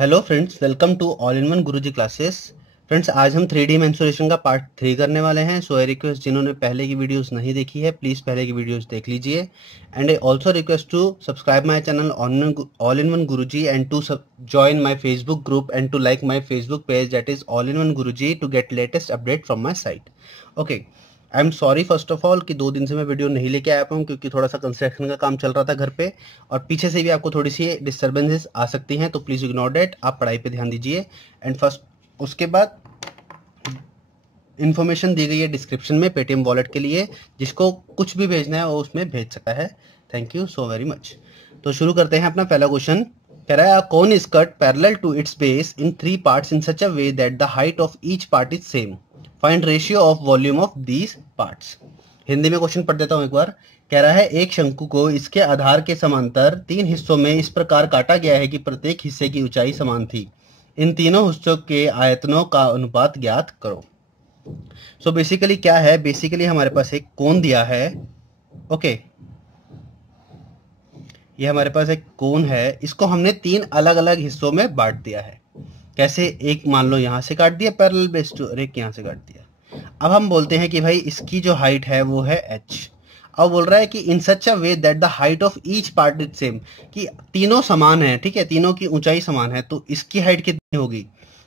Hello friends, welcome to all in one Guruji classes. Friends, आज हम 3D mensuration का part 3 करने वाले हैं। सो आई रिक्वेस्ट, जिन्होंने पहले की वीडियोस नहीं देखी है, प्लीज़ पहले की वीडियोस देख लीजिए। And I also request to subscribe my channel all in one Guruji and to join my Facebook group and to like my Facebook page, that is all in one Guruji, to get latest update from my site. Okay, I am sorry first of all कि 2 दिन से मैं video नहीं लेके आया हूँ, क्योंकि थोड़ा सा कंस्ट्रक्शन का काम चल रहा था घर पे, और पीछे से भी आपको थोड़ी सी डिस्टर्बेंसेस आ सकती हैं, तो प्लीज़ इग्नोर डेट। आप पढ़ाई पे ध्यान दीजिए। एंड फर्स्ट उसके बाद इन्फॉर्मेशन दी गई है डिस्क्रिप्शन में पेटीएम वॉलेट के लिए, जिसको कुछ भी भेजना है वो उसमें भेज सकता है। Thank you so very much. तो शुरू करते हैं अपना पहला क्वेश्चन। कह रहा है, cone is cut parallel to its base in 3 parts in such a way that the height of each part is same. Find ratio of volume of these parts. Hindi में क्वेश्चन पढ़ देता हूं एक बार। कह रहा है, एक शंकु को इसके आधार के समांतर 3 हिस्सों में इस प्रकार काटा गया है कि प्रत्येक हिस्से की ऊंचाई समान थी। इन तीनों हिस्सों के आयतनों का अनुपात ज्ञात करो। सो बेसिकली क्या है, बेसिकली हमारे पास एक कोन दिया है। ओके, ये हमारे पास एक कोन है, इसको हमने 3 अलग अलग हिस्सों में बांट दिया है। कैसे? एक मान लो यहां से काट दिया पैरेलल बेस टू, और एक यहां से काट दिया। अब हम बोलते हैं कि भाई इसकी जो हाइट है वो है h। अब बोल रहा है कि in such a way that the height of each part is same, कि तीनों समान है, ठीक है, तीनों की ऊंचाई समान है, तो इसकी हाइट कितनी होगी?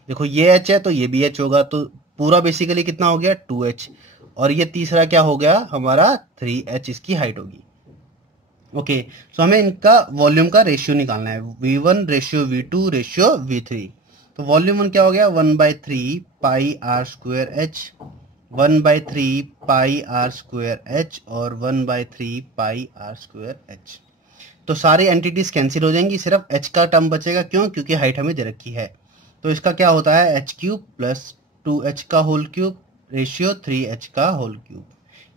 देखो ये h है तो ये भी h होगा, तो पूरा बेसिकली कितना हो गया? 2h। और ये तीसरा क्या हो गया हमारा? 3h इसकी हाइट होगी। ओके, सो हमें इनका वॉल्यूम का रेशियो निकालना है, v1 ratio v2 ratio v3। तो वॉल्यूम 1 क्या हो गया? 1/3 pi r square h, 1/3 pi r square h और 1/3 पाई आर स्क्वायर एच। तो सारी एंटिटीज कैंसिल हो जाएंगी, सिर्फ h का टर्म बचेगा। क्यों? क्योंकि हाइट हमें दे रखी है। तो इसका क्या होता है? h³ प्लस 2h का होल क्यूब रेशियो 3h का होल क्यूब।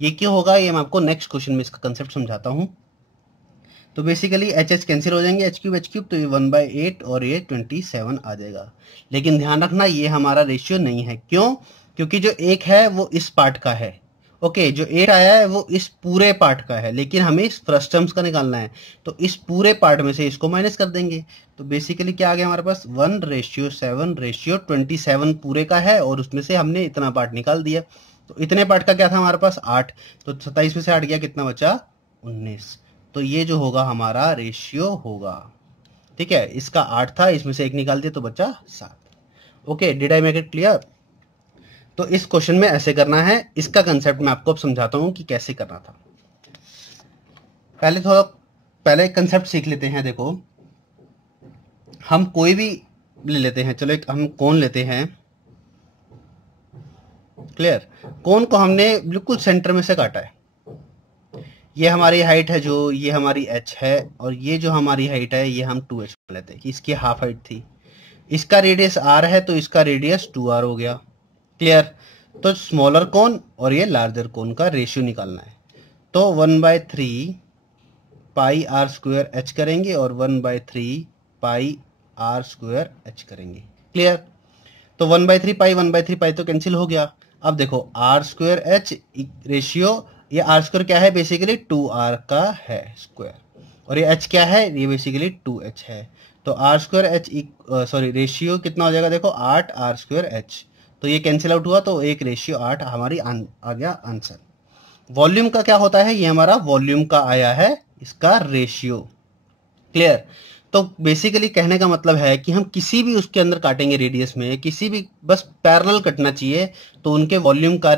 ये क्यों होगा, ये मैं आपको नेक्स्ट क्वेश्चन में इसका कंसेप्ट समझाता हूँ। तो बेसिकली एच कैंसिल हो जाएंगे, h³ तो ये 1/8 और ये 27 आ जाएगा। लेकिन ध्यान रखना, ये हमारा रेशियो नहीं है। क्यों? क्योंकि जो एक है वो इस पार्ट का है। ओके, जो 8 आया है वो इस पूरे पार्ट का है, लेकिन हमें इस फर्स्ट टर्म्स का निकालना है, तो इस पूरे पार्ट में से इसको माइनस कर देंगे। तो बेसिकली क्या आ गया हमारे पास? 1/7/27 पूरे का है, और उसमें से हमने इतना पार्ट निकाल दिया। तो इतने पार्ट का क्या था हमारे पास? 8। तो 27 में से 8 गया, कितना बचा? 19। तो ये जो होगा हमारा रेशियो होगा। ठीक है, इसका 8 था, इसमें से 1 निकाल दिया तो बचा 7। Okay, did I make it clear? तो इस क्वेश्चन में ऐसे करना है। इसका कंसेप्ट मैं आपको अब समझाता हूं कि कैसे करना था। पहले कंसेप्ट सीख लेते हैं। देखो, हम कोई भी ले लेते हैं। चलो एक हम कोन लेते हैं। क्लियर? कोन को हमने बिल्कुल सेंटर में से काटा है। ये हमारी हाइट है, जो ये हमारी h है, और ये जो हमारी हाइट है ये हम 2h मान लेते हैं कि इसकी हाफ हाइट थी। इसका रेडियस r है, तो इसका रेडियस 2r हो गया। क्लियर? तो स्मॉलर कोन और ये लार्जर कोन का रेशियो निकालना है। तो 1/3 पाई आर स्क्वायर h करेंगे और 1/3 पाई आर स्क्वायर h करेंगे। क्लियर? तो 1/3 पाई तो कैंसिल हो गया। अब देखो, आर स्क्वायर एच रेशियो, ये आर स्क्वायर क्या है? बेसिकली 2r का है स्क्वायर, और ये h क्या है? ये बेसिकली 2h है। तो r square h sorry ratio कितना हो जाएगा? देखो 8 आर स्क्वायर एच, तो ये कैंसिल आउट हुआ, तो एक रेशियो 8 हमारी आ गया आंसर। वॉल्यूम का क्या होता है? ये हमारा वॉल्यूम का आया है, इसका रेशियो। क्लियर? तो बेसिकली कहने का मतलब है कि हम किसी भी उसके अंदर काटेंगे रेडियस में, किसी भी, बस पैरेलल कटना चाहिए, तो उनके वॉल्यूम का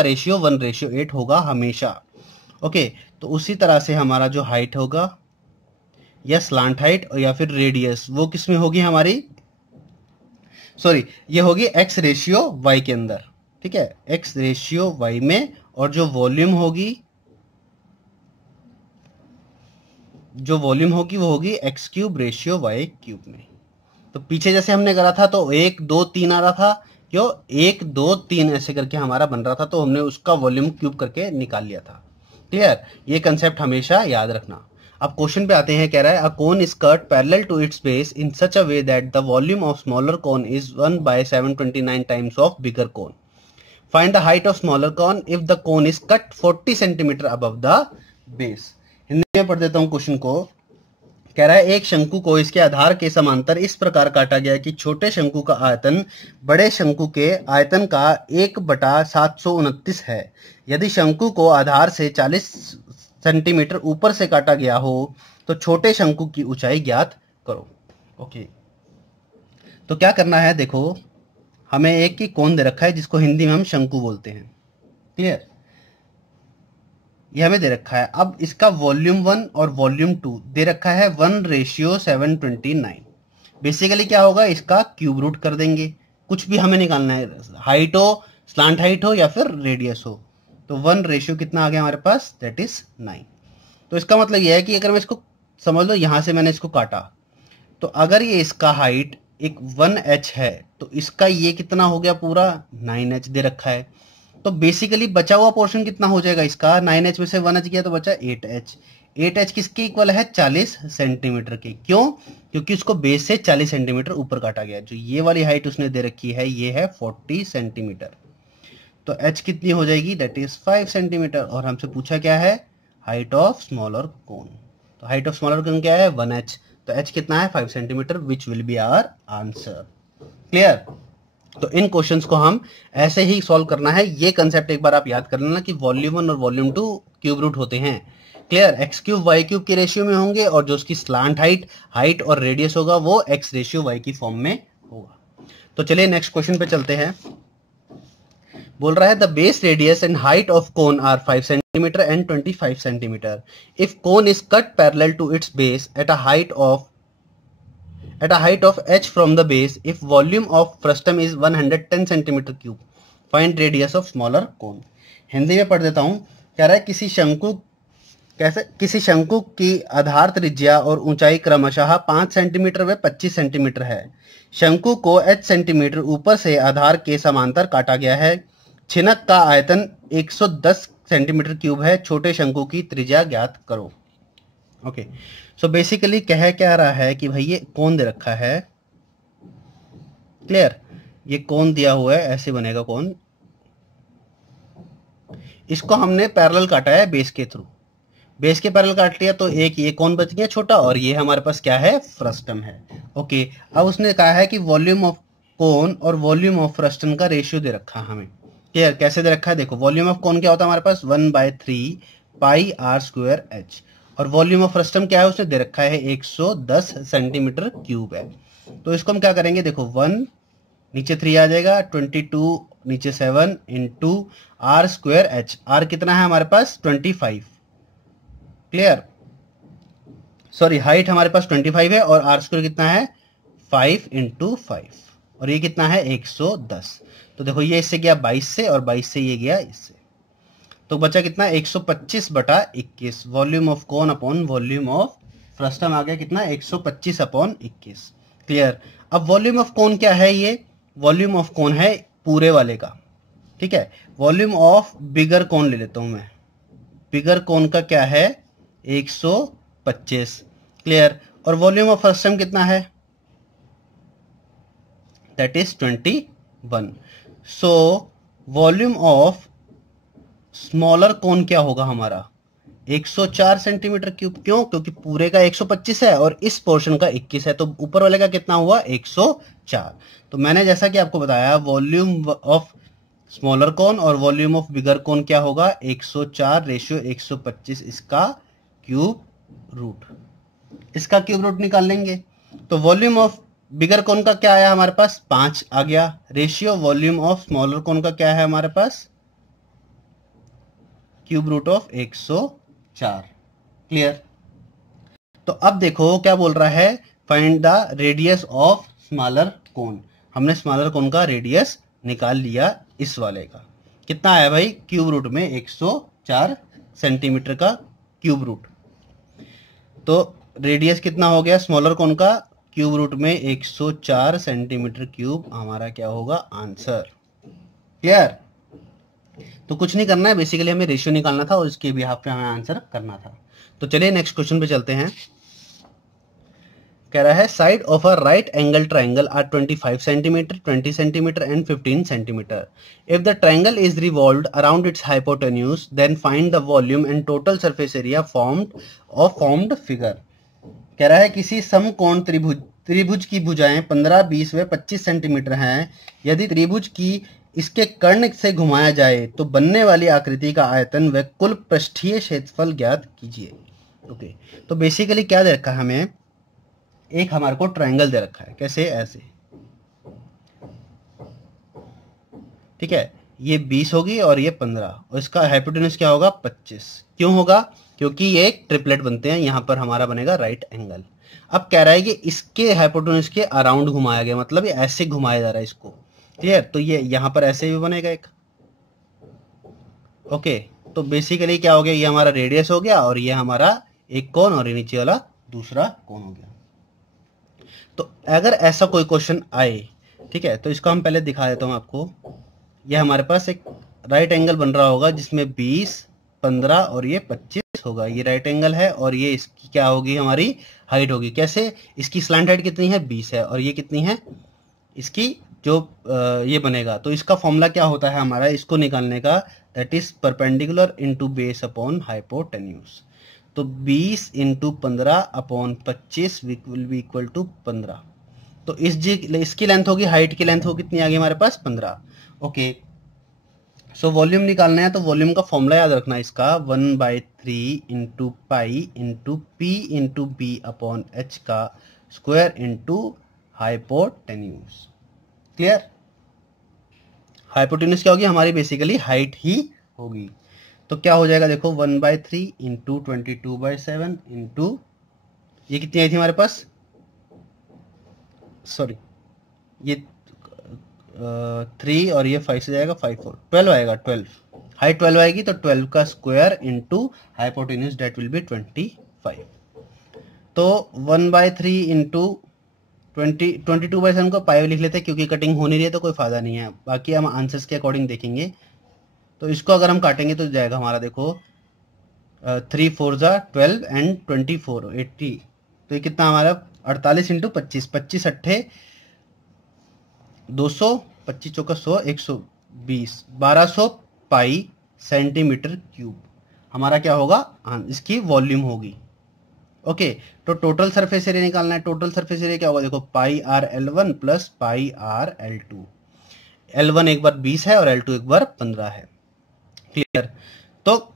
रेशियो 1/8 होगा हमेशा। ओके, तो उसी तरह से हमारा जो हाइट होगा या स्लांट हाइट और या फिर रेडियस, वो किस में होगी हमारी? सॉरी, ये होगी x रेशियो y के अंदर। ठीक है, x रेशियो y में, और जो वॉल्यूम होगी वो होगी x³ रेशियो y³ में। तो पीछे जैसे हमने करा था, तो 1 2 3 आ रहा था। क्यों? 1 2 3 ऐसे करके हमारा बन रहा था, तो हमने उसका वॉल्यूम क्यूब करके निकाल लिया था। क्लियर? ये कंसेप्ट हमेशा याद रखना। अब क्वेश्चन पे आते हैं। कह रहा है, a cone is cut parallel to its base in such a way that the volume of smaller cone is 1/729 times of bigger cone. Find the height of smaller cone if the cone is cut 40 centimetre above the base. Hindi में पढ़ देता हूं question को। कह रहा है एक शंकु को इसके आधार के समांतर इस प्रकार काटा गया कि छोटे शंकु का आयतन बड़े शंकु के आयतन का 1/729 है। यदि शंकु को आधार से 40 सेंटीमीटर ऊपर से काटा गया हो तो छोटे शंकु की ऊंचाई ज्ञात करो। ओके, तो क्या करना है, देखो हमें एक की कोण दे रखा है जिसको हिंदी में हम शंकु बोलते हैं। क्लियर, ये हमें दे रखा है। अब इसका वॉल्यूम 1 और वॉल्यूम 2 दे रखा है 1:729। बेसिकली क्या होगा, इसका क्यूब रूट कर देंगे। कुछ भी हमें निकालना है, हाइट हो, स्लांट हाइट हो या फिर रेडियस हो। तो 1 रेशियो कितना आ गया हमारे पास, दैट इज 9। तो इसका मतलब यह है कि अगर मैं इसको समझ लो, यहां से मैंने इसको काटा, तो अगर ये इसका हाइट एक 1h है तो इसका ये कितना हो गया, पूरा 9h दे रखा है। तो बेसिकली बचा हुआ पोर्शन कितना हो जाएगा इसका, 9h में से 1h गया तो बचा 8h। 8h किसके इक्वल है, 40 सेंटीमीटर के। क्यों, क्योंकि उसको बेस से 40 सेंटीमीटर ऊपर काटा गया। जो ये वाली हाइट उसने दे रखी है ये है 40 सेंटीमीटर। तो h कितनी हो जाएगी, दैट इज 5 सेंटीमीटर। और हमसे पूछा क्या है, हाइट ऑफ स्मॉलर कोन। तो हाइट ऑफ स्मॉलर कोन क्या है, 1h। तो h कितना है, 5 centimetre, which will be our answer. Clear. तो इन क्वेश्चंस को हम ऐसे ही सॉल्व करना है। ये कंसेप्ट एक बार आप याद कर लेना कि वॉल्यूम 1 और वॉल्यूम 2 क्यूब रूट होते हैं। Clear, x cube y cube के रेशियो में होंगे और जो उसकी स्लांट हाइट और रेडियस होगा वो x रेशियो y की फॉर्म में होगा। तो चलिए नेक्स्ट क्वेश्चन पे चलते हैं। बोल रहा है the base radius and height of cone are 5 centimetre and 25 centimetre. If cone is cut parallel to its base at a height of h from the base, if volume of frustum is 110 centimeter cube, find radius of smaller cone। Hindi में पढ़ देता हूं। कह रहा है किसी शंकु की आधार त्रिज्या और ऊंचाई क्रमशः 5 सेंटीमीटर व 25 सेंटीमीटर है। शंकु को h सेंटीमीटर ऊपर से आधार के समांतर काटा गया है। छिनक का आयतन 110 सेंटीमीटर क्यूब है। छोटे शंकु की त्रिज्या ज्ञात करो। ओके, सो बेसिकली कह क्या रहा है कि भाई ये कोण दे रखा है। क्लियर, ये कोण दिया हुआ है, ऐसे बनेगा कोण। इसको हमने पैरेलल काटा है बेस के थ्रू। बेस के पैरेलल काट लिया तो एक ये कोण बच गया छोटा और ये हमारे पास क्या है, फ्रस्टम है। ओके, अब उसने कहा है कि वॉल्यूम ऑफ कोण और वॉल्यूम ऑफ फ्रस्टम का रेशियो दे रखा है हमें। क्लियर, कैसे दे रखा है, देखो वॉल्यूम ऑफ कोण क्या होता है हमारे पास, 1/3 पाई r स्क्वायर h। और वॉल्यूम ऑफ फ्रस्टम क्या है, उसने दे रखा है 110 सेंटीमीटर क्यूब है। तो इसको हम क्या करेंगे, देखो 1 नीचे 3 आ जाएगा, 22 नीचे 7 into r square h। r कितना है हमारे पास, 25। क्लियर, सॉरी हाइट हमारे पास 25 है और r स्क्वायर कितना है, 5 इंटू 5 और ये कितना है 110। तो देखो ये इससे गया 22 से और 22 से ये गया इससे, तो बचा कितना 125/21। Volume of cone upon volume of frustum आ गया कितना 125/21। क्लियर, अब वॉल्यूम ऑफ कोन क्या है, ये वॉल्यूम ऑफ कोन है पूरे वाले का। ठीक है, वॉल्यूम ऑफ बिगर कोन ले लेता हूं मैं। बिगर कोन का क्या है 125। क्लियर, और वॉल्यूम ऑफ फ्रस्टम कितना है, that is 21। So volume of smaller cone क्या होगा हमारा, 104 सेंटीमीटर क्यूब। क्यों, क्योंकि पूरे का 125 है और इस पोर्शन का 21 है, तो ऊपर वाले का कितना हुआ 104। तो मैंने जैसा कि आपको बताया वॉल्यूम ऑफ स्मॉलर कोन और वॉल्यूम ऑफ बिगर कोन क्या होगा, 104 रेशियो 125, इसका क्यूब रूट। इसका क्यूब रूट निकाल लेंगे तो वॉल्यूम ऑफ बिगर कोन का क्या आया हमारे पास, 5 आ गया। Ratio volume of smaller cone का क्या है हमारे पास, क्यूब रूट ऑफ 104। क्लियर, तो अब देखो क्या बोल रहा है, find the radius of smaller cone. हमने स्मॉलर कोन का रेडियस निकाल लिया, इस वाले का कितना आया भाई, क्यूब रूट में 104 सेंटीमीटर का क्यूब रूट। तो रेडियस कितना हो गया स्मॉलर कोन का, क्यूब रूट में 104 सेंटीमीटर क्यूब हमारा क्या होगा आंसर। क्लियर, तो कुछ नहीं करना है, बेसिकली हमें रेशियो निकालना था और इसके बिहाफ पे हमें आंसर करना था। तो चलिए नेक्स्ट क्वेश्चन पे चलते हैं। कह रहा है side of a right angle triangle are 25 centimetre, 20 centimetre and 15 centimetre. If the triangle is revolved around its hypotenuse then find the volume and total surface area formed figure. कह रहा है किसी समकोण त्रिभुज की भुजाएं 15, 20 व 25 सेंटीमीटर हैं। यदि त्रिभुज की इसके कर्ण से घुमाया जाए तो बनने वाली आकृति का आयतन व कुल पृष्ठीय क्षेत्रफल ज्ञात कीजिए। ओके, तो बेसिकली क्या दे रखा है हमें, एक हमारे को ट्रायंगल दे रखा है, कैसे, ऐसे, ठीक है, ये 20 होगी और ये 15 और इसका हाइपोटेन्यूज क्या होगा, 25। क्यों होगा, क्योंकि ये एक ट्रिपलेट बनते हैं, यहां पर हमारा बनेगा राइट एंगल। अब कह रहा है कि इसके हाइपोटेन्यूज के अराउंड घुमाया गया, मतलब ये ऐसे घुमाया जा रहा है इसको, क्लियर। तो ये यहां पर ऐसे भी बनेगा एक, ओके। तो बेसिकली क्या हो गया, ये हमारा रेडियस हो गया और ये हमारा एक कोण और ये नीचे वाला दूसरा कोण हो गया। तो अगर ऐसा कोई क्वेश्चन आए, ठीक है, तो इसको हम पहले दिखा देता हूं आपको। ये हमारे पास एक राइट एंगल बन रहा होगा जिसमें 20, 15 और ये 25 होगा, ये राइट एंगल है और ये इसकी क्या होगी, हमारी हाइट होगी। कैसे, इसकी स्लैंट हाइट कितनी है, 20 है और ये कितनी है, इसकी जो ये बनेगा, तो इसका फॉर्मूला क्या होता है हमारा, इसको निकालने का, that is perpendicular into base upon hypotenuse. तो 20 into 15 upon 25 will be equal to 15। तो इसकी लेंथ होगी, हाइट की लेंथ होगी कितनी आ गई हमारे पास, 15। ओके, सो वॉल्यूम निकालना है, तो वॉल्यूम का फॉर्मूला याद रखना है इसका, 1/3 into pi into p into b upon h का square into hypotenuse. Clear, hypotenuse क्या होगी हमारी, बेसिकली हाइट ही होगी। तो क्या हो जाएगा, देखो 1/3 इंटू 22/7 इंटू ये कितनी आई थी हमारे पास, सॉरी ये 3 और ये 5 से जाएगा, 5 4 12 आएगा, 12 हाइट 12 आएगी, तो 12 का square into hypotenuse that will be 25। तो 1/3 इंटू 22/7 को पाई लिख लेते हैं, क्योंकि कटिंग हो नहीं रही है तो कोई फायदा नहीं है, बाकी हम आंसर्स के अकॉर्डिंग देखेंगे। तो इसको अगर हम काटेंगे तो जाएगा हमारा, देखो 3 4 12 एंड 24 80, तो ये कितना हमारा 48 इंटू 25, 25 अट्ठे 200, 25 चौका 100, 120, 1200 पाई सेंटीमीटर क्यूब हमारा क्या होगा, इसकी वॉल्यूम होगी। ओके, तो टोटल सरफेस एरिया निकालना है। टोटल सरफेस एरिया क्या होगा, देखो pi r L1 plus pi r L2। L1 एक बार 20 है और L2 एक बार 15 है। क्लियर, तो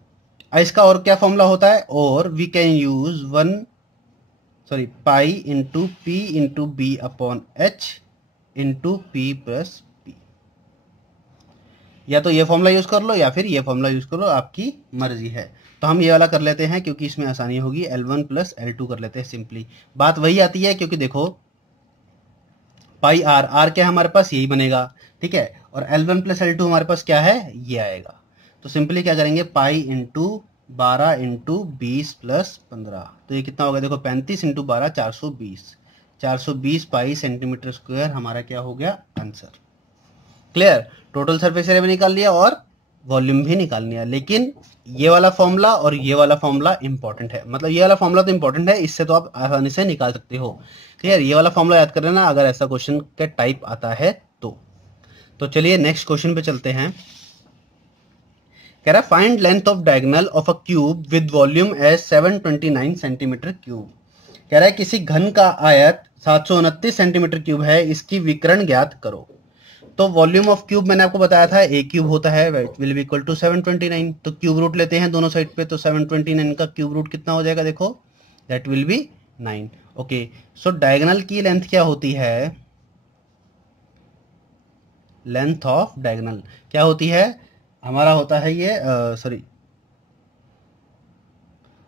इसका और क्या फॉर्मूला होता है, और we can use pi into p into b upon h into p plus p. या तो ये फॉर्मूला यूज कर लो या फिर ये फॉर्मूला यूज कर लो, आपकी मर्जी है। तो हम ये वाला कर लेते हैं क्योंकि इसमें आसानी होगी, L1 प्लस L2 कर लेते हैं सिंपली। बात वही आती है, क्योंकि देखो पाई आर क्या हमारे पास, यही बनेगा, ठीक है, और L1 प्लस L2 हमारे पास क्या है, ये आएगा। तो सिंपली क्या करेंगे, पाई इंटू 12 इंटू 20 प्लस 15, तो ये कितना होगा, देखो 35 इंटू 12 420 पाई सेंटीमीटर स्क्वायर हमारा क्या हो गया, answer. Clear, total surface area भी निकाल लिया और वॉल्यूम भी निकाल लिया। लेकिन ये वाला फॉर्मूला और ये वाला फॉर्मूला इंपॉर्टेंट है, मतलब ये वाला फॉर्मूला तो इंपॉर्टेंट है, इससे तो आप आसानी से निकाल सकते हो। क्लियर, ये वाला फॉर्मूला याद कर लेना अगर ऐसा क्वेश्चन का टाइप आता है तो चलिए नेक्स्ट क्वेश्चन पे चलते हैं। कह रहा है find length of diagonal of a cube with volume as 729 centimetre cube. कह रहा है किसी घन का आयत 729 सेंटीमीटर क्यूब है, इसकी विकर्ण ज्ञात करो। तो वॉल्यूम ऑफ क्यूब मैंने आपको बताया था, ए क्यूब होता है, विल बी इक्वल टू 729। तो क्यूब रूट लेते हैं दोनों साइड पे, तो 729 का क्यूब रूट कितना हो जाएगा, देखो that will be 9। Okay, so diagonal की लेंथ क्या होती है, लेंथ ऑफ डायगोनल क्या होती है हमारा, होता है ये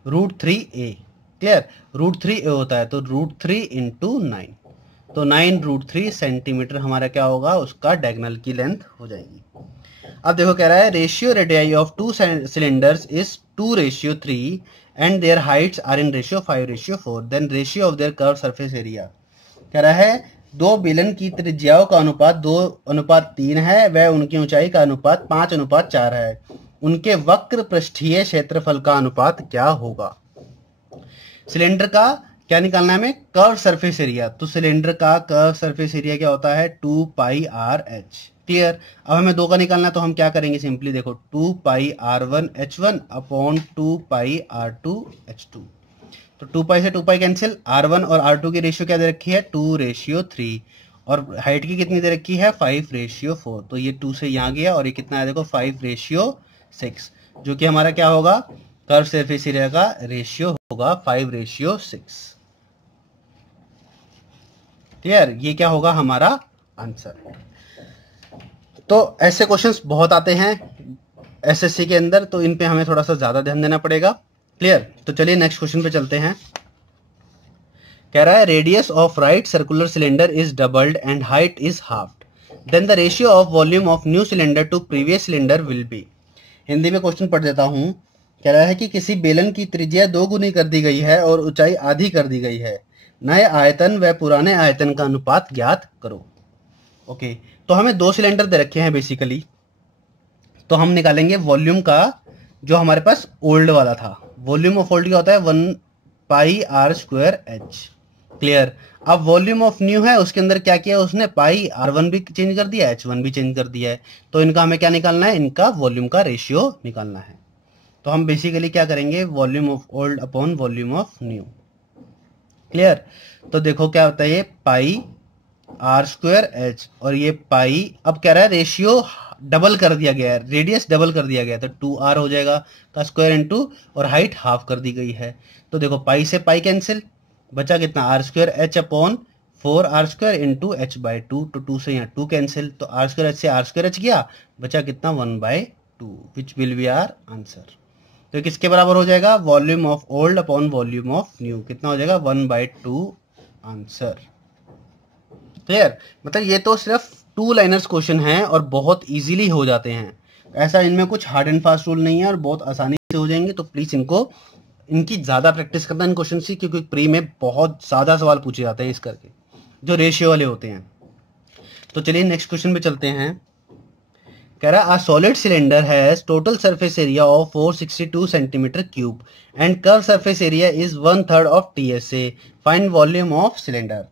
√3a। क्लियर, √3a होता है, तो √3 इंटू 9, तो 9√3 सेंटीमीटर हमारा क्या होगा, उसका डायगोनल की लेंथ हो जाएगी। अब देखो कह रहा है ratio radii of 2 cylinders is 2:3 and their heights are in ratio 5:4, then ratio of their curve surface area. कह रहा है दो बेलन की त्रिज्याओं का अनुपात 2:3 है, वह उनकी ऊंचाई का अनुपात 5:4 है, उनके वक्र पृष्ठीय क्षेत्रफल का अनुपात क्या होगा। सिलेंडर का क्या निकालना है हमें, कर्व सरफेस एरिया। तो सिलेंडर का कर्व सरफेस एरिया क्या होता है, 2πRh। क्लियर, अब हमें 2 का निकालना है, तो हम क्या करेंगे, सिंपली देखो 2πR1H1 अपॉन 2πR2H2। तो 2 पाई से 2 पाई कैंसिल, R1 और R2 की रेशियो क्या दे रखी है 2:3 और हाइट की कितनी दे रखी है 5:4। तो ये 2 से यहाँ गया और ये कितना है देखो 5:6, जो कि हमारा क्या होगा कर्व सरफेस एरिया का रेशियो होगा 5:6। क्लियर, ये क्या होगा हमारा आंसर। तो ऐसे क्वेश्चंस बहुत आते हैं एसएससी के अंदर, तो इन पे हमें थोड़ा सा ज्यादा ध्यान देना पड़ेगा। क्लियर, तो चलिए नेक्स्ट क्वेश्चन पे चलते हैं। कह रहा है radius of right circular cylinder is doubled and height is halved, then the ratio of volume of new cylinder to previous cylinder will be. Hindi में क्वेश्चन पढ़ देता हूं। कह रहा है कि किसी बेलन की त्रिज्या 2 गुनी कर दी गई है और ऊंचाई आधी कर दी गई है, नए आयतन व पुराने आयतन का अनुपात ज्ञात करो। ओके, तो हमें 2 सिलेंडर दे रखे हैं बेसिकली, तो हम निकालेंगे वॉल्यूम का जो हमारे पास ओल्ड वाला था। वॉल्यूम ऑफ ओल्ड क्या होता है 1πr²h। क्लियर, अब वॉल्यूम ऑफ न्यू है उसके अंदर क्या किया उसने πr1 भी चेंज कर दिया, h1 भी चेंज कर दिया है, तो इनका हमें क्या निकालना है, इनका वॉल्यूम का रेशियो निकालना है। तो हम बेसिकली क्या करेंगे volume of old upon volume of new. Clear, तो देखो क्या होता है ये πr²h और ये पाई, अब कह रहा है रेशियो डबल कर दिया गया है, रेडियस डबल कर दिया गया है, तो 2r हो जाएगा का स्क्वायर इनटू और हाइट हाफ कर दी गई है। तो देखो पाई से पाई कैंसिल, बचा कितना r²h upon 4r² into h/2, तो 2 से यहाँ 2 कैंसिल, तो r²h से r²h गया, बचा कितना 1/2, which will be our answer. तो किसके बराबर हो जाएगा volume of old upon volume of new, कितना हो जाएगा 1/2 आंसर। क्लियर, मतलब ये तो सिर्फ 2 लाइनर्स क्वेश्चन हैं और बहुत इजीली हो जाते हैं, ऐसा इनमें कुछ हार्ड एंड फास्ट रूल नहीं है और बहुत आसानी से हो जाएंगे। तो प्लीज इनकी ज्यादा प्रैक्टिस करना इन क्वेश्चन की, क्योंकि प्री में बहुत ज्यादा सवाल पूछे जाते हैं इस करके जो रेशियो वाले होते हैं। तो चलिए नेक्स्ट क्वेश्चन पे चलते हैं। कह रहा है solid cylinder has total surface area of 462 centimetre cube and curve surface area is 1/3 of TSA, find volume of cylinder.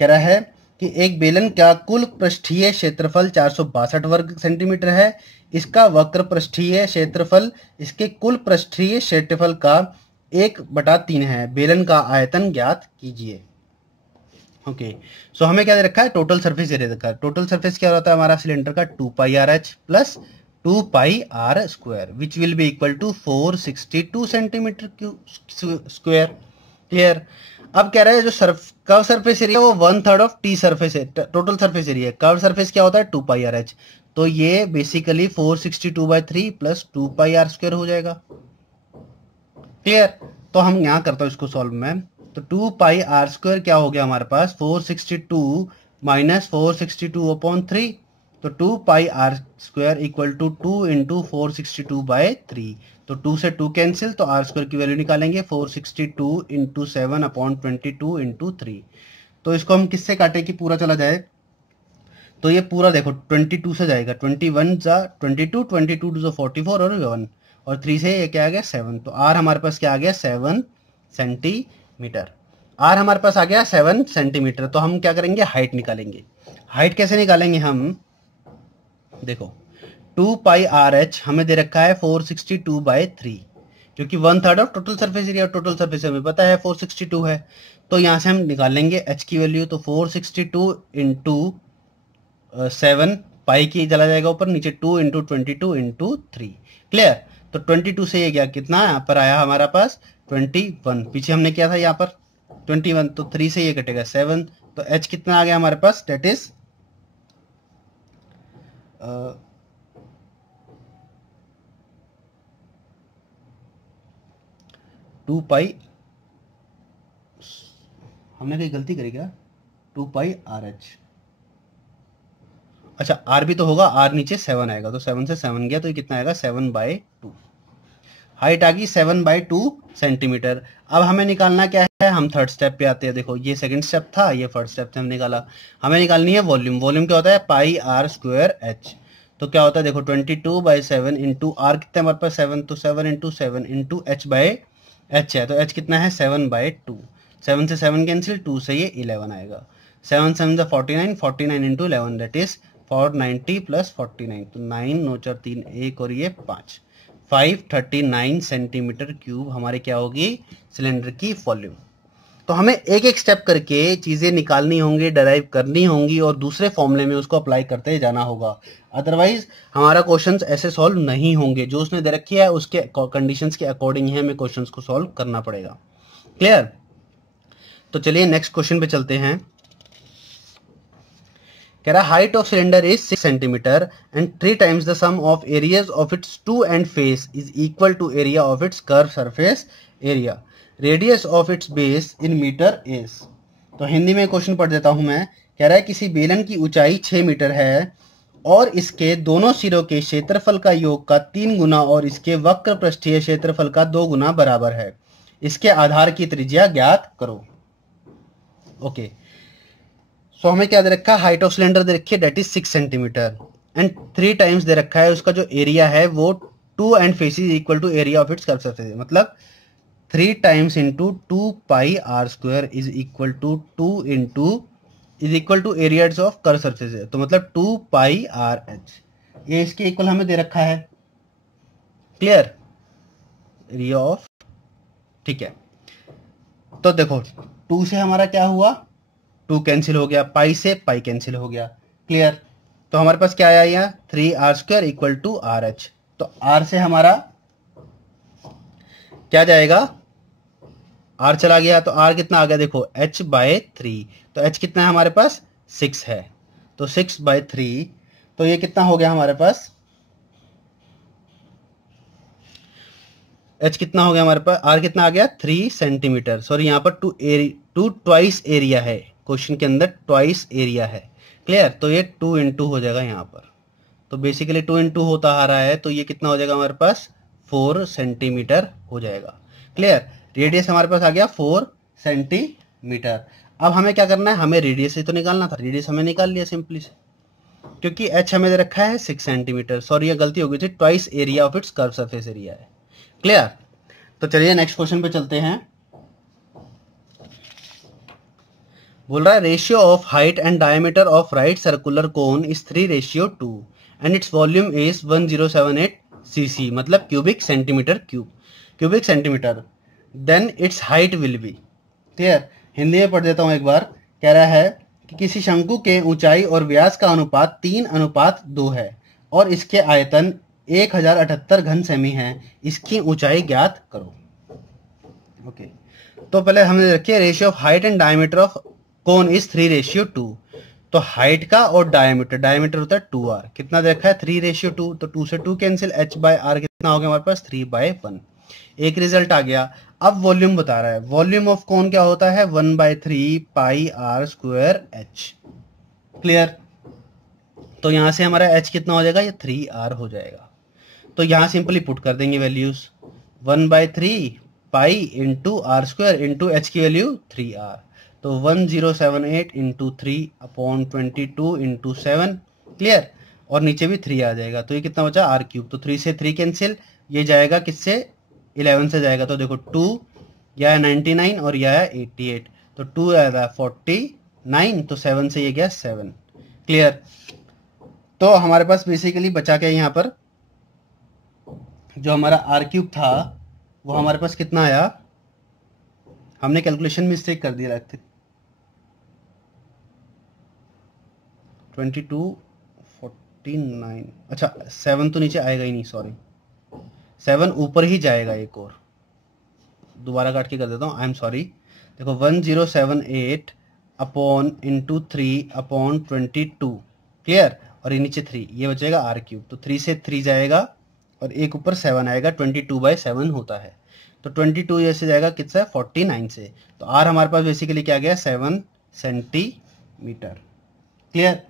कह रहा है कि एक बेलन का कुल पृष्ठीय क्षेत्रफल 462 वर्ग सेंटीमीटर है, इसका वक्र पृष्ठीय क्षेत्रफल इसके कुल पृष्ठीय क्षेत्रफल का 1/3 है, बेलन का आयतन ज्ञात कीजिए। ओके, सो हमें क्या दे रखा है टोटल सरफेस एरिया देखा है। टोटल सरफेस क्या होता है हमारा सिलेंडर का 2πrh plus 2πr² which will be equal to 462 centimetre square. Clear, अब कह रहा है जो कर्व सरफेस एरिया वो 1/3 ऑफ टी सरफेस है, total surface area. Curve surface क्या होता है 2πrh, तो ये बेसिकली 462/3 प्लस 2πr² हो जाएगा। क्लियर, तो हम यहां करता हूं इसको सॉल्व में, तो 2πr² क्या हो गया हमारे पास 462 माइनस 462/3, तो 2πr² इक्वल टू 2 इंटू 462/3, तो 2 से 2 कैंसिल, तो r² की वैल्यू निकालेंगे 462 इंटू 7/22 इंटू 3। तो इसको हम किससे काटे कि पूरा चला जाए, तो ये पूरा देखो 22 से जाएगा, 21 जा 22, 22 टू 44 और 1 और 3 से ये क्या आ गया 7, तो r हमारे पास क्या आ गया 7 सेंटीमीटर। r हमारे पास आ गया 7 सेंटीमीटर। तो हम क्या करेंगे हाइट निकालेंगे। हाइट कैसे निकालेंगे हम, देखो 2πrh हमें दे रखा है 462/3, क्योंकि 1/3 of total surface area, total surface हमें पता है 462 है, तो यहां से हम निकालेंगे h की वैल्यू, तो 462 इंटू 7 पाई की चला जाएगा ऊपर, नीचे 2 इंटू 22 इंटू 3। क्लियर, तो 22 से ये गया कितना यहाँ पर आया हमारा पास 21, पीछे हमने किया था यहाँ पर 21, तो 3 से ये कटेगा 7, तो h कितना आ गया हमारे पास, डेट इज 2π, हमने कोई गलती करी क्या 2πrh, अच्छा r भी तो होगा, r नीचे 7 आएगा, तो 7 से 7 गया, तो ये कितना आएगा 7/2। हाइट आ गई 7/2 सेंटीमीटर। अब हमें निकालना क्या है, हम थर्ड स्टेप पे आते हैं। देखो ये सेकंड स्टेप था, ये फर्स्ट स्टेप से हम निकाला, हमें निकालनी है वॉल्यूम। वॉल्यूम क्या होता है πr²h, तो क्या होता है देखो 22/7 इंटू r कितना हमारे पास 7, तो 7 इंटू 7 इंटू h है, तो h कितना है 7/2, 7 से 7 कैंसिल, 2 से ये 11 आएगा, 7 7 49, 49 इंटू 11 दैट इज 490 प्लस 49, तो 9 9 4 3 1 और ये 5, 539 सेंटीमीटर क्यूब हमारे क्या होगी, सिलेंडर की वॉल्यूम। तो हमें एक एक स्टेप करके चीजें निकालनी होंगी, डराइव करनी होंगी और दूसरे फॉर्मूले में उसको अप्लाई करते जाना होगा। अदरवाइज हमारा क्वेश्चंस ऐसे सॉल्व नहीं होंगे। जो उसने दे रखी है उसके कंडीशंस के अकॉर्डिंग ही हमें क्वेश्चंस को सॉल्व करना पड़ेगा। क्लियर? तो चलिए नेक्स्ट क्वेश्चन पे चलते हैं। कह रहा height of cylinder is 6 centimetre and 3 times the sum of areas of its two end face is equal to area of its curve surface area, radius of its base in metre is. तो हिंदी में question पढ़ देता हूं मैं। कह रहा है किसी बेलन की ऊंचाई 6 मीटर है और इसके दोनों सिरों के क्षेत्रफल का योग का 3 गुना और इसके वक्र पृष्ठीय क्षेत्रफल का 2 गुना बराबर है। इसके आधार की त्रिज्या ज्ञात करो। ओके, सो हमें क्या दे रखा है, हाइट ऑफ सिलेंडर दे रखी है that is 6 centimetre and 3 times दे रखा है उसका जो एरिया है वो 2 end faces equal to area of its curve surface, मतलब 3 times into 2 pi r square is equal to 2 into is equal to areas of curve surface है, तो मतलब 2 पाई आर एच, ये इसके इक्वल हमें दे रखा है। क्लियर? एरिया ऑफ, ठीक है। तो देखो 2 से हमारा क्या हुआ, 2 कैंसिल हो गया, पाई से पाई कैंसिल हो गया। क्लियर? तो हमारे पास क्या आया यहाँ 3 r square equal to r h. तो आर से हमारा क्या जाएगा, आर चला गया तो आर कितना आ गया, देखो h बाय 3, तो h कितना है हमारे पास 6 है, तो 6 बाय 3, तो ये कितना हो गया हमारे पास, h कितना हो गया हमारे पास, r कितना आ गया 3 सेंटीमीटर। सॉरी यहाँ पर 2 ट्वाइस एरिया है, क्वेश्चन के अंदर ट्वाइस एरिया है। क्लियर? तो ये 2 इंटू हो जाएगा यहाँ पर, तो बेसिकली 2 इंटू होता आ रहा है, तो ये कितना हो जाएगा हमारे पास 4 सेंटीमीटर हो जाएगा। क्लियर? रेडियस हमारे पास आ गया 4 सेंटीमीटर। अब हमें क्या करना है, हमें रेडियस से तो निकालना था, रेडियस हमें निकाल लिया सिंपली से, क्योंकि h हमें दे रखा है 6 सेंटीमीटर। सॉरी ये गलती हो गई थी, twice area of its curve surface area है। क्लियर? तो चलिए नेक्स्ट क्वेश्चन पे चलते हैं। बोल रहा है ratio of height and diameter of right circular cone is 3:2 and its volume is 1078 cc, मतलब cubic centimetre cubic centimetre, then its height will be. Clear? Hindi में पढ़ देता हूं एक बार। कह रहा है कि किसी शंकु के ऊंचाई और व्यास का अनुपात 3:2 है और इसके आयतन 1078 घन सेमी है, इसकी ऊंचाई ज्ञात करो। ओके, तो पहले हमने रखी है ratio of height and diameter of cone is 3:2। तो हाइट का और डायमीटर होता है 2r, कितना दे रखा है 3:2, तो 2 से 2 कैंसिल, h बाय आर कितना हो गया हमारे पास 3/1, एक रिजल्ट आ गया। अब वॉल्यूम बता रहा है, वॉल्यूम ऑफ कोन क्या होता है 1/3 pi r square h। Clear? तो यहां से हमारा h कितना हो जाएगा, ये 3r हो जाएगा। तो यहां सिंपली पुट कर देंगे values, 1/3 pi into r square into h की वैल्यू 3r, तो 1078 इंटू 3/22 इंटू 7। क्लियर? और नीचे भी 3 आ जाएगा, तो ये कितना बचा r3, तो 3 से 3 कैंसिल, ये जाएगा किससे 11 से जाएगा, तो देखो 2 या 99 और यह है 88, तो 2 आएगा 49, तो 7 से ये गया 7। क्लियर? तो हमारे पास बेसिकली बचा क्या यहाँ पर, जो हमारा r3 था वो हमारे पास कितना आया, हमने कैलकुलेशन मिस्टेक कर दिया, लगते 2249, अच्छा 7 तो नीचे आएगा ही नहीं, सॉरी 7 ऊपर ही जाएगा, एक और दोबारा काट के कर देता हूँ, आई एम सॉरी। देखो 1078 अपॉन इंटू 3/22। क्लियर? और ये नीचे 3, ये बचेगा r3, तो 3 से 3 जाएगा और एक ऊपर 7 आएगा, 22/7 होता है, तो 22 जैसे जाएगा कितना 49 से, तो r हमारे पास बेसिकली क्या गया 7 सेंटीमीटर। क्लियर?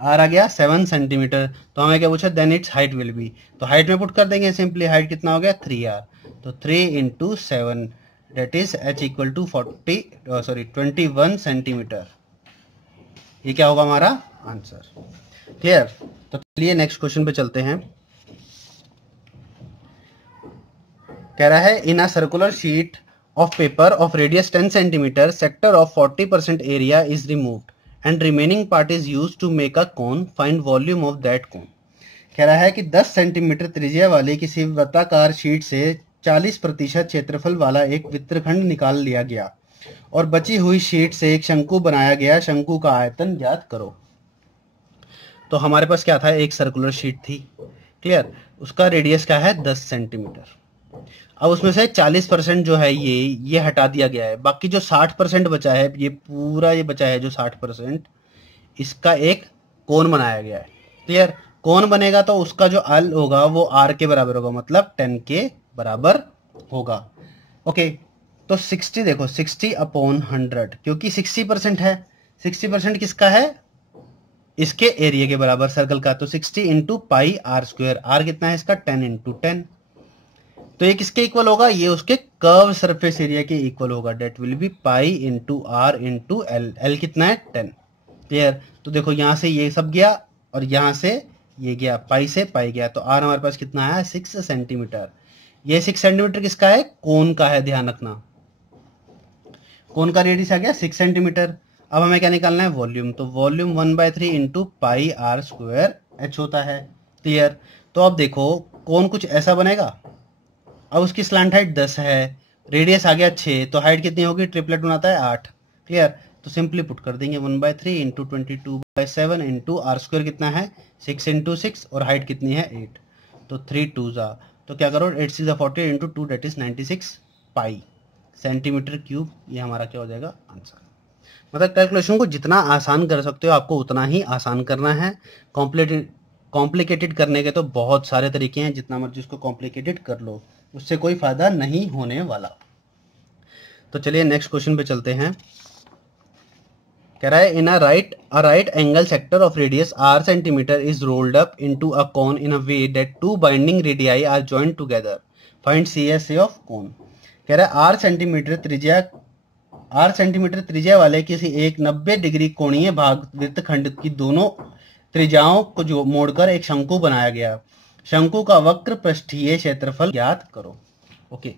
r आ गया 7 सेंटीमीटर। तो हमें क्या पूछा, then its height will be, तो हाइट में पुट कर देंगे सिंपली, हाइट कितना हो गया 3r, तो 3 into 7 that is h equal to 21 centimetre. ये क्या होगा हमारा आंसर। क्लियर? तो चलिए नेक्स्ट क्वेश्चन पे चलते हैं। कह रहा है in a circular sheet of paper of radius 10 centimetre sector of 40% area is removed and remaining part is used to make a cone, find volume of that cone. कह रहा है कि 10 सेंटीमीटर त्रिज्या वाली किसी वृत्ताकार शीट से 40% क्षेत्रफल वाला एक वृत्तखंड निकाल लिया गया और बची हुई शीट से एक शंकु बनाया गया। शंकु का आयतन ज्ञात करो। तो हमारे पास क्या था, एक सर्कुलर शीट थी, क्लियर, उसका रेडियस क्या है 10 सेंटीमीटर। अब उसमें से 40% जो है ये हटा दिया गया है, बाकी जो 60% बचा है, ये पूरा ये बचा है जो 60%, इसका एक कोण बनाया गया है, क्लियर। कोण बनेगा तो उसका जो अल होगा वो आर के बराबर होगा, मतलब 10 के बराबर होगा। ओके, तो 60 देखो 60/100, क्योंकि 60% है, 60% किसका है, इसके एरिया के बराबर सर्कल का, तो 60 into pi r square, r कितना है इसका 10 इंटू 10, तो ये किसके इक्वल होगा, ये उसके कर्व सरफेस एरिया के इक्वल होगा, that will be pi into r into l, l कितना है 10, क्लियर। तो देखो यहां से ये सब गया और यहां से ये गया, पाई से पाई गया, तो आर हमारे पास कितना है 6 सेंटीमीटर। ये 6 सेंटीमीटर किसका है, कोण का है, ध्यान रखना, कोण का रेडियस आ गया 6 सेंटीमीटर। अब हमें क्या निकालना है, वॉल्यूम, तो volume 1/3 into pi r square h होता है, क्लियर। तो अब देखो कोण कुछ ऐसा बनेगा, अब उसकी स्लैंट हाइट 10 है, रेडियस आ गया 6, तो हाइट कितनी होगी, ट्रिपलेट बनाता है 8, क्लियर। तो सिंपली पुट कर देंगे 1/3 इंटू 22/7 इंटू आर स्क्वायर कितना है 6 इंटू 6 और हाइट कितनी है 8, तो 3 2 जा, तो क्या करो 8 6 40 into 2 that is 96 pi centimetre cube. ये हमारा क्या हो जाएगा आंसर। मतलब कैलकुलेशन को जितना आसान कर सकते हो आपको उतना ही आसान करना है। कॉम्प्लिकेटेड करने के तो बहुत सारे तरीके हैं, जितना मर्जी उसको कॉम्प्लिकेटेड कर लो, उससे कोई फायदा नहीं होने वाला। तो चलिए नेक्स्ट क्वेश्चन पे चलते हैं। कह रहा है in a right angle sector of radius r centimetre is rolled up into a cone in a way that two binding radii are joined together, find CSA of cone. कह रहा है r centimetre त्रिज्या वाले किसी एक 90 degree कोणीय भाग वृत्तखंड की दोनों त्रिज्याओं को जो मोड़कर एक शंकु बनाया गया। शंकु का वक्र पृष्ठीय क्षेत्रफल ज्ञात करो। ओके,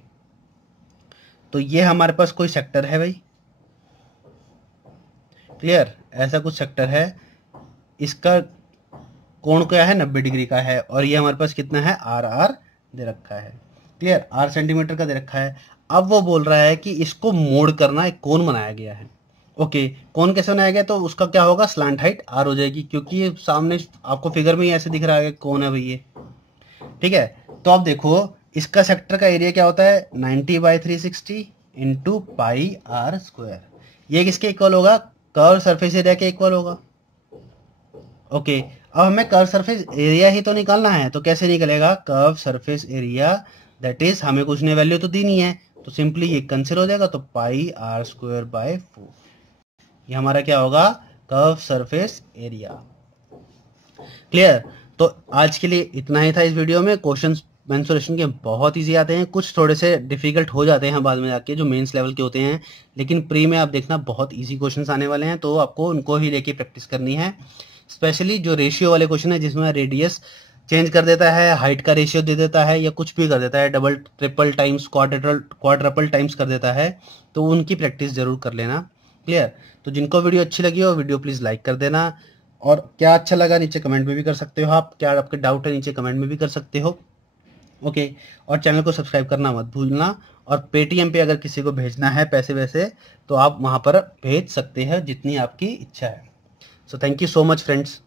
तो ये हमारे पास कोई सेक्टर है भाई, क्लियर, ऐसा कुछ सेक्टर है, इसका कोण क्या है 90 डिग्री का है, और ये हमारे पास कितना है RR दे रखा है, क्लियर, R सेंटीमीटर का दे रखा है। अब वो बोल रहा है कि इसको मोड़ करना एक कोण बनाया गया है। ओके, कोण कैसे बनाया गया, तो उसका क्या होगा, स्लैंट हाइट R हो जाएगी, क्योंकि ये सामने आपको फिगर में ही ऐसे दिख रहा है कौन है भाई ये, ठीक है। तो अब देखो इसका सेक्टर का एरिया क्या होता है 90/360 इंटू पाई आर स्क्वायर, ये किसके इक्वल होगा, कर्व सरफेस एरिया के इक्वल होगा। ओके, अब हमें कर्व सरफेस एरिया ही तो निकालना है, तो कैसे निकलेगा, curve surface area that is, हमें कुछ ने वैल्यू तो दी नहीं है, तो सिंपली ये कैंसिल हो जाएगा, तो पाई आर स्क्वायर बाय 4, ये हमारा क्या होगा, कर्व सरफेस एरिया, क्लियर। तो आज के लिए इतना ही था इस वीडियो में। क्वेश्चंस मेंसुरेशन के बहुत इजी आते हैं, कुछ थोड़े से डिफिकल्ट हो जाते हैं बाद में जाके जो मेंस लेवल के होते हैं, लेकिन प्री में आप देखना बहुत इजी क्वेश्चंस आने वाले हैं, तो आपको उनको ही लेके प्रैक्टिस करनी है। स्पेशली जो रेशियो वाले क्वेश्चन है जिसमें रेडियस चेंज कर देता है, हाइट का रेशियो दे देता है, या कुछ भी कर देता है, double triple times quadruple times कर देता है, तो उनकी प्रैक्टिस जरूर कर लेना, क्लियर। तो जिनको वीडियो अच्छी लगी हो वीडियो प्लीज लाइक कर देना, और क्या अच्छा लगा नीचे कमेंट में भी कर सकते हो आप, क्या आपके डाउट है नीचे कमेंट में भी कर सकते हो। ओके, और चैनल को सब्सक्राइब करना मत भूलना, और पेटीएम पे अगर किसी को भेजना है पैसे वैसे तो आप वहां पर भेज सकते हैं जितनी आपकी इच्छा है। So thank you so much friends.